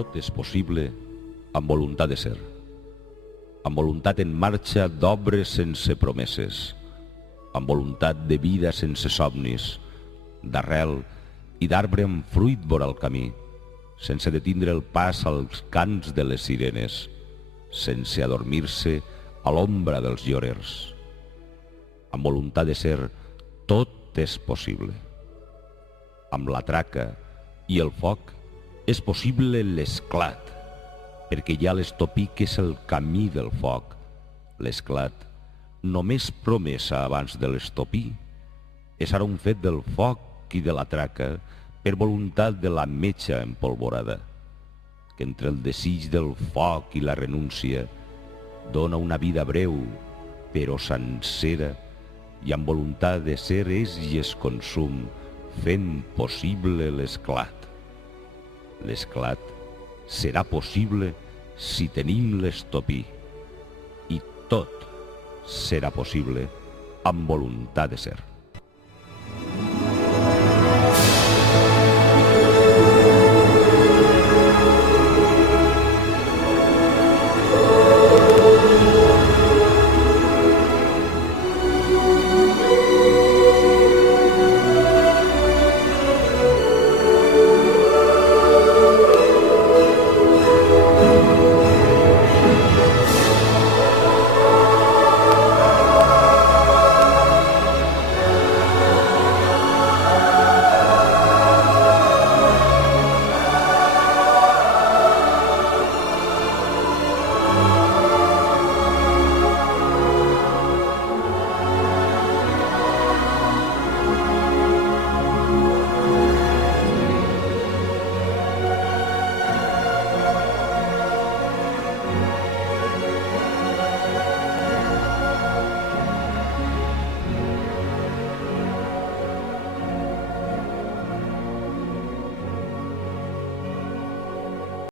Tot és possible amb voluntat de ser, amb voluntat en marxa d'obres sense promeses, amb voluntat de vida sense somnis, d'arrel i d'arbre amb fruit vora el camí, sense detindre el pas als cants de les sirenes, sense adormir-se a l'ombra dels llorers. Amb voluntat de ser, tot és possible. Amb la traca i el foc és possible l'esclat, perquè hi ha l'estopí que és el camí del foc. L'esclat, només promesa abans de l'estopí, és ara un fet del foc i de la traca per voluntat de la metxa empolvorada, que entre el desig del foc i la renúncia dona una vida breu, però sencera, i amb voluntat de ser és i es consum, fent possible l'esclat. L'esclat serà possible si tenim l'estopí, i tot serà possible amb voluntat de ser.